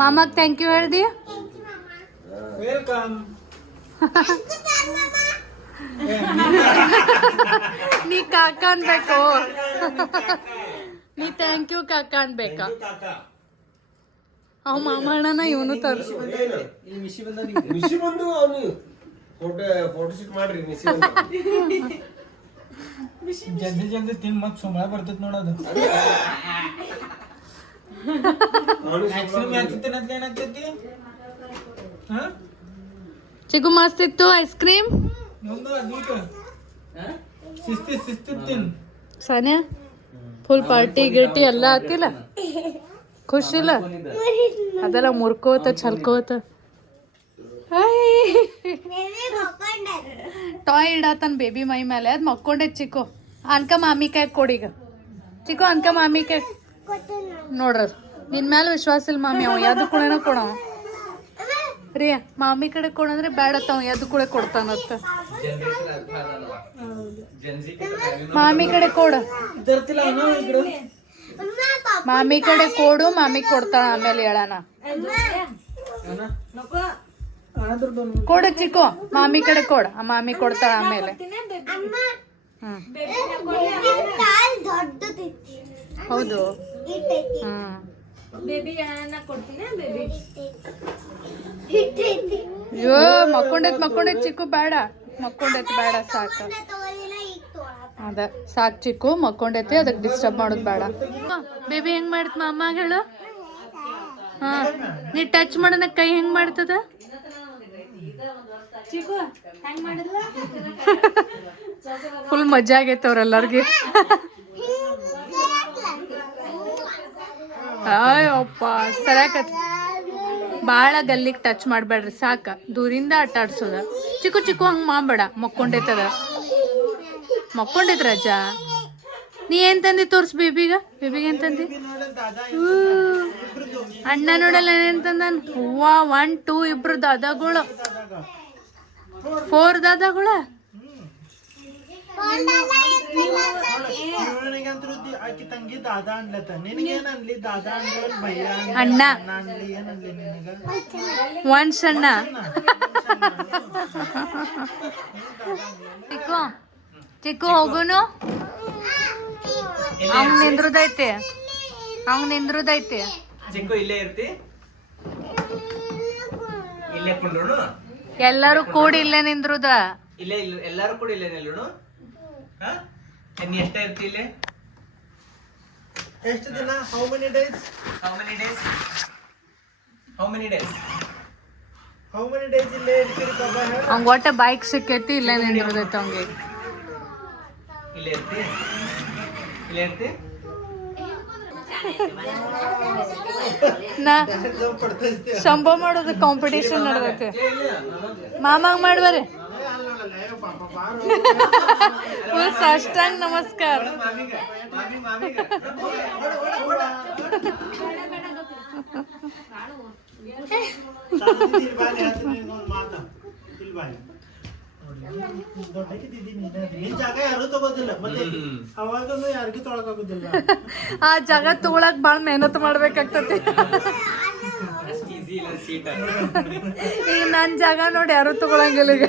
ಮಾಮಾಗ್ ಥ್ಯಾಂಕ್ ಯು ಹೇಳ್ದಿ? ನೀ ಕಾಕ ಅನ್ಬೇಕು. ನೀ ಥ್ಯಾಂಕ್ ಯು ಕಾಕ ಅನ್ಬೇಕ. ಅವ್ ಮಾಮ ಅಣ್ಣನ ಇವನು ತರ್ಸು. ಮಿಶಿ ಬಂದು ಅವನು ಫೋಟೋ ಶೂಟ್ ಮಾಡ್ರಿ. ಜಲ್ದಿ ಜಲ್ದಿ ತಿನ್ ಮತ್ ಸುಮ್ಮನೆ ಬರ್ತೈತಿ ನೋಡೋದು. ಏನಾಗ್ತೈತಿ? ಚಿಕ್ಕು ಮಸ್ತ್ ಇತ್ತು ಐಸ್ ಕ್ರೀಮ್. ಶಿಸ್ತಿ ತಿನ್. ಸಾನ್ಯಾ ಫುಲ್ ಪಾರ್ಟಿ ಗಿರ್ಟಿ ಎಲ್ಲ ಆತಿಲ್ಲ. ಖುಷಿಲ್ಲ ಅದೆಲ್ಲ ಮುರ್ಕೋತ ಛಲ್ಕೋತ. ಟಾಯ್ ಇಡತನ್ ಬೇಬಿ ಮೈ ಮೇಲೆ. ಅದ್ ಮಕ್ಕೊಂಡೈತ್ ಚಿಕ್ಕು. ಅನ್ಕ ಮಾಮಿ ಕೈ ಕೊಡೀಗ. ಚಿಕ್ಕು ಅನ್ಕ ಮಾಮಿ ಕೈ ನೋಡ್ರ. ನಿನ್ ಮೇಲೆ ವಿಶ್ವಾಸ ಇಲ್ಲ ಮಾಮಿ. ಅವ ಯಾವ್ದು ಕೂಡ ಕೊಡವ ರೀ. ಮಾಮಿ ಕಡೆ ಕೊಡಂದ್ರೆ ಬ್ಯಾಡತ್ತ. ಅವ ಯಾವ್ದು ಕೂಡ ಕೊಡ್ತಾನತ್ತ. ಮಾಮಿ ಕಡೆ ಕೊಡ. ಮಾಮಿ ಕಡೆ ಕೊಡು, ಮಾಮಿ ಕೊಡ್ತಾಳ ಆಮೇಲೆ ಹೇಳಣ. ಕೊಡು ಚಿಕ್ಕು, ಮಾಮಿ ಕಡೆ ಕೊಡ. ಮಾಮಿ ಕೊಡ್ತಾಳ ಆಮೇಲೆ. ಹೌದು. ಅಯ್ಯೋ ಮಕ್ಕೊಂಡೈತ್ ಚಿಕ್ಕು. ಬೇಡ ಮಕ್ಕೊಂಡೈತಿ, ಬೇಡ ಸಾಕ. ಅದ ಸಾಕ್ ಚಿಕ್ಕು ಮಕ್ಕೊಂಡೈತಿ. ಅದಕ್ಕೆ ಡಿಸ್ಟರ್ಬ್ ಮಾಡೋದು ಬೇಡ. ಬೇಬಿ ಹೆಂಗ್ ಮಾಡ್ತ ಮಾಮ ಹೇಳು? ಹಾ ನೀ ಟಚ್ ಮಾಡೋಣ ಕೈ ಹೆಂಗ್ ಮಾಡ್ತದ? ಫುಲ್ ಮಜಾ ಆಗೈತೆ ಅವ್ರೆಲ್ಲರ್ಗೆ. ಅಯ್ಯಪ್ಪ ಸರಿಯಾಕತ್. ಬಾಳ ಗಲ್ಲಿಗೆ ಟಚ್ ಮಾಡ್ಬೇಡ್ರಿ ಸಾಕ. ದೂರಿಂದ ಆಟ ಆಡ್ಸೋದ. ಚಿಕ್ಕು ಚಿಕ್ಕು ಹಂಗ್ ಮಾಡ್ಬೇಡ. ಮಕ್ಕೊಂಡೈತದ. ಮಕ್ಕೊಂಡೈತ್ ರಜಾ. ನೀ ಏನ್ ತಂದಿ ತೋರ್ಸ್ ಬೇಬಿಗ. ಬೇಬಿಗೆ ಏನ್ ತಂದಿ? ಅಣ್ಣ ನೋಡಲ್ಲ ಏನ್ ತಂದನ್? ಹೂವ 1 2 ಇಬ್ರು ದಾದಾಗಳು. 4 ದಾದಾಗಳ. ಆಕಿ ತಂಗಿ ದಾದಾ ಅನ್ಲತ್ತ. ನಿನಗೇನ್ ಅನ್ಲಿ? ದಾದಾ ಅನ್ಲಿ, ಭಯ್ಯ ಅಣ್ಣ ಅನ್ಲಿ, ಏನ್ ಅನ್ಲಿ ನಿನಗ? ಒಂದ್ ಸಣ್ಣ. ಚಿಕ್ಕು ಚಿಕ್ಕು ಹೋಗುನು. ಅವ್ನ್ ನಿಂದ್ರದೈತೆ. ಚಿಕ್ಕು ಇಲ್ಲೇ ಇರ್ತಿ? ಇಲ್ಲೇ ಕೊಂಡ್ರು? ಎಲ್ಲಾರು ಕೂಡಿ ಇಲ್ಲೇ ನಿಂದ್ರುದ. ಇಲ್ಲೇ ಎಲ್ಲಾರು ಕೂಡ ಇಲ್ಲೇ ನಿಲ್ಲೋಣ. ನೀ ಎಷ್ಟ ಇರ್ತಿ ಇಲ್ಲೇ? ಎಷ್ಟು ದಿನ? How many days? ಇಲ್ಲೇ ಇರ್ತೀರಿ ಬಾಬಾ? ಅವ್ಗ ಒಟ್ಟ ಬೈಕ್ ಸಿಕ್ಕೈತಿ. ಇಲ್ಲೇ ನಿಂದ್ರದೈತೆ. ಅವ್ಗೆ ಇಲ್ಲೇ ಇರ್ತಿ? ಇಲ್ಲಿ ಇರ್ತಿ? ನಾ ಶಂಭೋ ಮಾಡೋದು ಕಾಂಪಿಟೇಷನ್ ನಡೆದೈತೆ ಮಾಮಾಗ ಮಾಡ್ಬಾರೆ ಸಾಷ್ಟಾಂಗ ನಮಸ್ಕಾರ ನಿನ್ ಜಾಗ ಯಾರು ತಗೋದಿಲ್ಲ ಮತ್ತೆ ಅವಾಗನು ಯಾರಿಗೂ ತೊಳಕಾಗುದಿಲ್ಲ. ಆ ಜಾಗ ತಗೊಳಕ್ ಬಾಳ ಮೆಹನತ್ ಮಾಡ್ಬೇಕಾಗ್ತತಿ. ಈಗ ನನ್ ಜಾಗ ನೋಡಿ ಯಾರು ತಗೊಳಂಗಿಲ್ಲ ಈಗ.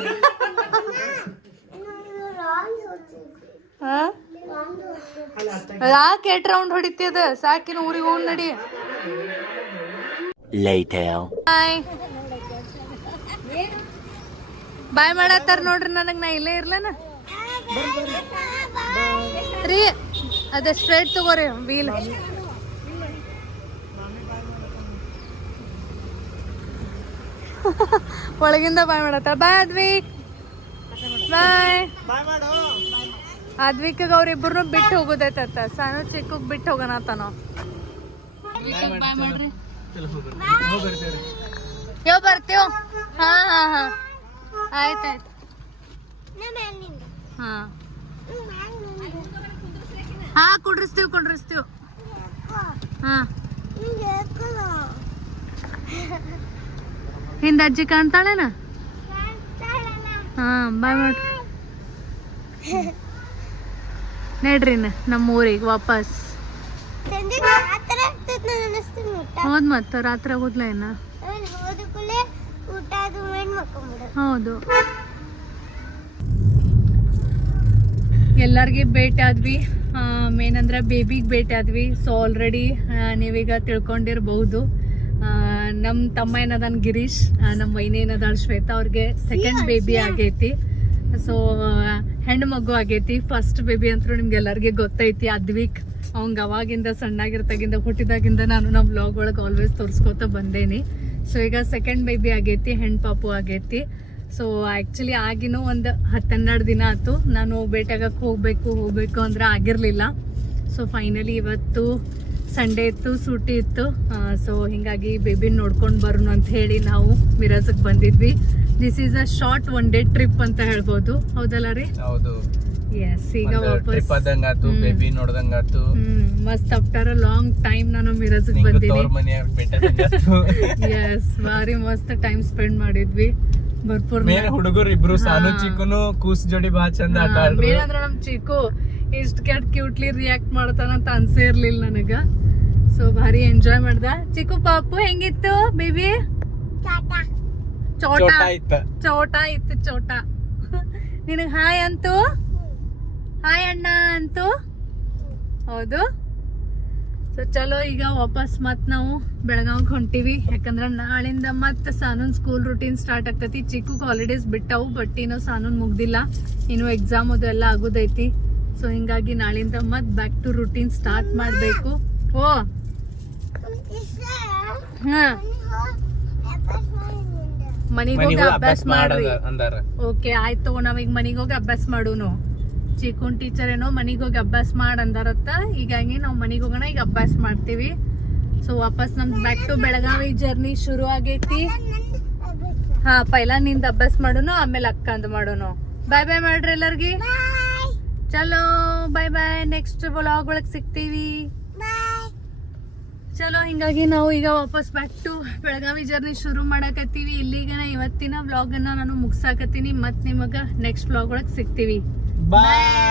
ಯಾಕೆ 8 ರೌಂಡ್ ಹೊಡಿತಿಯದ ಸಾಕಿನ ಊರಿಗೆ ಹೋಗ್ ನಡಿ. ಬಾಯ್ ಬಾಯ್ ಮಾಡತ್ತಾರ ನೋಡ್ರಿ ನನಗ್ ನಾ ಇಲ್ಲೇ ಇರ್ಲನ ರೀ. ಅದ ಸ್ಟ್ರೈಟ್ ತಗೋರಿ ವೀಲ್. ಒಳಗಿಂದ ಬಾಯ್ ಮಾಡತ್ತಾರ. ಬಾಯ್ ಅದ್ವಿಕ್. ಬಾಯ್ ಅದ್ವಿಕ್ ಅವ್ರಿಬ್ರು ಬಿಟ್ಟು ಹೋಗೋದೈತತ್ತ. ಸಾನು ಚಿಕ್ಕಗ್ ಬಿಟ್ಟು ಹೋಗೋಣತ್ತಾನೋ. ಬಾಯ್ ಮಾಡ್ರಿ. ಯೋ ಬರ್ತೀವ್. ಹಾ ಹಾ ಹಾ ಆಯ್ತಾಯ್ತು. ಹಾ ಹಾ ಕುಂಡ್ರಿಸ್ತೀವ್. ಹಾ ಹಿಂದ ಅಜ್ಜಿ ಕಾಣ್ತಾಳೇನ? ಹಾ ಬಾಯ್ ಮಾಡ್ರಿ. ನಡ್ರಿ ನಮ್ಮ ಊರಿಗೆ ವಾಪಸ್. ಹೌದ್ ಮತ್ತ ರಾತ್ರಿ ಆಗೋದ್ಲ ಏನ? ಹೌದು. ಎಲ್ಲರಿಗೂ ಭೇಟಿ ಆದ್ವಿ. ಮೇನ್ ಅಂದ್ರೆ ಬೇಬಿಗೆ ಭೇಟಿ ಆದ್ವಿ. ಸೊ ಆಲ್ರೆಡಿ ನೀವೀಗ ತಿಳ್ಕೊಂಡಿರ್ಬಹುದು. ನಮ್ಮ ತಮ್ಮ ಏನದಾನ ಗಿರೀಶ್, ನಮ್ಮ ವೈನಿ ಏನದಾಳ ಶ್ವೇತಾ, ಅವ್ರಿಗೆ ಸೆಕೆಂಡ್ ಬೇಬಿ ಆಗೈತಿ. ಸೊ ಹೆಣ್ಣು ಮಗು ಆಗೈತಿ. ಫಸ್ಟ್ ಬೇಬಿ ಅಂತೂ ನಿಮ್ಗೆಲ್ಲರಿಗೆ ಗೊತ್ತೈತಿ ಅದ್ವಿಕ್. ಅವಂಗ ಅವಾಗಿಂದ ಸಣ್ಣಾಗಿರ್ತಾಗಿಂದ ಹುಟ್ಟಿದಾಗಿಂದ ನಾನು ನಮ್ಮ ವ್ಲಾಗ್ ಒಳಗೆ ಆಲ್ವೇಸ್ ತೋರಿಸ್ಕೊತ ಬಂದೇನಿ. ಸೊ ಈಗ ಸೆಕೆಂಡ್ ಬೇಬಿ ಆಗೈತಿ, ಹೆಣ್ಣು ಪಾಪು ಆಗೈತಿ. ಸೊ ಆ್ಯಕ್ಚುಲಿ ಆಗಿನೂ ಒಂದು 10-12 ದಿನ ಆಯ್ತು. ನಾನು ಭೇಟಿಯಾಗಕ್ಕೆ ಹೋಗಬೇಕು ಅಂದ್ರೆ ಆಗಿರಲಿಲ್ಲ. ಸೊ ಫೈನಲಿ ಇವತ್ತು ಸಂಡೇ ಇತ್ತು, ಸೂಟಿ ಇತ್ತು. ಸೊ ಹಿಂಗಾಗಿ ಬೇಬಿನ ನೋಡ್ಕೊಂಡು ಬರೋಣ ಅಂತ ಹೇಳಿ ನಾವು ಮಿರಾಜಕ್ಕೆ ಬಂದಿದ್ವಿ. This is a short 1 day trip ಅಂತ ಹೇಳ್ಬೋದು. ಹೌದಲ್ಲ ರೀ? ಹೌದು. ಎಸ್, ಈಗ ವಾಪಸ್ ಆತು, ಬೇಬಿ ನೋಡ್ದಂಗಾತು. ಮಸ್ತ್ ಆಫ್ಟರ್ ಅ ಲಾಂಗ್ ಟೈಮ್ ನಾನು ಮಿರಾಜಕ್ಕೆ ಬಂದಿದ್ದೆ. ಎಸ್, ಭಾರಿ ಮಸ್ತ್ ಟೈಮ್ ಸ್ಪೆಂಡ್ ಮಾಡಿದ್ವಿ. ಭರ್ಪೂರ್ ಹುಡುಗರು ಇಬ್ರು ಸಾನು ಚಿಕ್ಕನು ಕೂಸ್ ಜೋಡಿ ಬಾ ಚಂದ ಆಟ ಆಡ್ರು. ಏನಂದ್ರ ನಮ್ ಚಿಕ್ಕು ಇಷ್ಟ ಕ್ಯೂಟ್ಲಿ ರಿಯಾಕ್ಟ್ ಮಾಡ್ತಾನಂತ ಅನ್ಸೇ ಇರ್ಲಿಲ್ಲ ನನಗ. ಸೊ ಭಾರಿ ಎಂಜಾಯ್ ಮಾಡ್ದ. ಚಿಕ್ಕು ಪಾಪು ಹೆಂಗಿತ್ತು ಬೇಬಿ? ಚೋಟ ಇತ್ತು. ನಿನಗ್ ಹಾಯ್ ಅಂತು? ಹಾಯ್ ಅಣ್ಣ ಅಂತು? ಹೌದು. ಸೊ ಚಲೋ, ಈಗ ವಾಪಸ್ ಮತ್ ನಾವು ಬೆಳಗಾವಿಗೆ ಹೊಂಟಿವಿ. ಯಾಕಂದ್ರೆ ನಾಳಿಂದ ಮತ್ತೆ ಸಾನೂನ್ ಸ್ಕೂಲ್ ರೂಟೀನ್ ಸ್ಟಾರ್ಟ್ ಆಗ್ತೈತಿ. ಚಿಕ್ಕು ಹಾಲಿಡೇಸ್ ಬಿಟ್ಟವು, ಬಟ್ ಇನ್ನೂ ಸಾನೂನ್ ಮುಗ್ದಿಲ್ಲ. ಇನ್ನು ಎಕ್ಸಾಮ್ ಅದು ಎಲ್ಲ ಆಗೋದೈತಿ. ಸೊ ಹಿಂಗಾಗಿ ನಾಳಿಂದ ಮತ್ ಬ್ಯಾಕ್ ಟು ರೂಟೀನ್ ಸ್ಟಾರ್ಟ್ ಮಾಡ್ಬೇಕು. ಓ ಹಾ, ಮನಿಗ್ ಹೋಗಿ ಅಭ್ಯಾಸ ಮಾಡ್ರಿ. ಓಕೆ ಆಯ್ತು, ನಾವೀಗ ಮನಿಗ್ ಹೋಗಿ ಅಭ್ಯಾಸ ಮಾಡೋನು. ಚಿಕ್ಕುನ್ ಟೀಚರ್ ಏನೋ ಮನಿಗ್ ಹೋಗಿ ಅಭ್ಯಾಸ ಮಾಡ್ ಅಂದಾರತ್ತ. ಹೀಗಾಗಿ ನಾವು ಮನಿಗ್ ಹೋಗೋಣ, ಈಗ ಅಭ್ಯಾಸ ಮಾಡ್ತೀವಿ. ಸೊ ವಾಪಸ್ ನಮ್ದು ಬ್ಯಾಕ್ ಟು ಬೆಳಗಾವಿ ಜರ್ನಿ ಶುರು ಆಗೈತಿ. ಹಾ, ಪೈಲಾ ನಿಂದ ಅಭ್ಯಾಸ ಮಾಡೋನು, ಆಮೇಲೆ ಅಕ್ಕಂದು ಮಾಡೋನು. ಬಾಯ್ ಬಾಯ್ ಮಾಡ್ರಿ ಎಲ್ಲರಿಗೆ. ಚಲೋ ಬಾಯ್ ಬಾಯ್. ನೆಕ್ಸ್ಟ್ ವ್ಲಾಗ್ ಒಳಗೆ ಸಿಗ್ತೀವಿ. ಚಲೋ, ಹಿಂಗಾಗಿ ನಾವು ಈಗ ವಾಪಸ್ ಬ್ಯಾಕ್ ಟು ಬೆಳಗಾವಿ ಜರ್ನಿ ಶುರು ಮಾಡಕತ್ತೀವಿ. ಇಲ್ಲಿಗೆ ಇವತ್ತಿನ ವ್ಲಾಗ್ ಅನ್ನ ನಾನು ಮುಗ್ಸಾಕತ್ತೀನಿ. ಮತ್ ನಿಮಗ ನೆಕ್ಸ್ಟ್ ವ್ಲಾಗ್ ಒಳಗೆ ಸಿಗ್ತೀವಿ. ಬಾಯ್.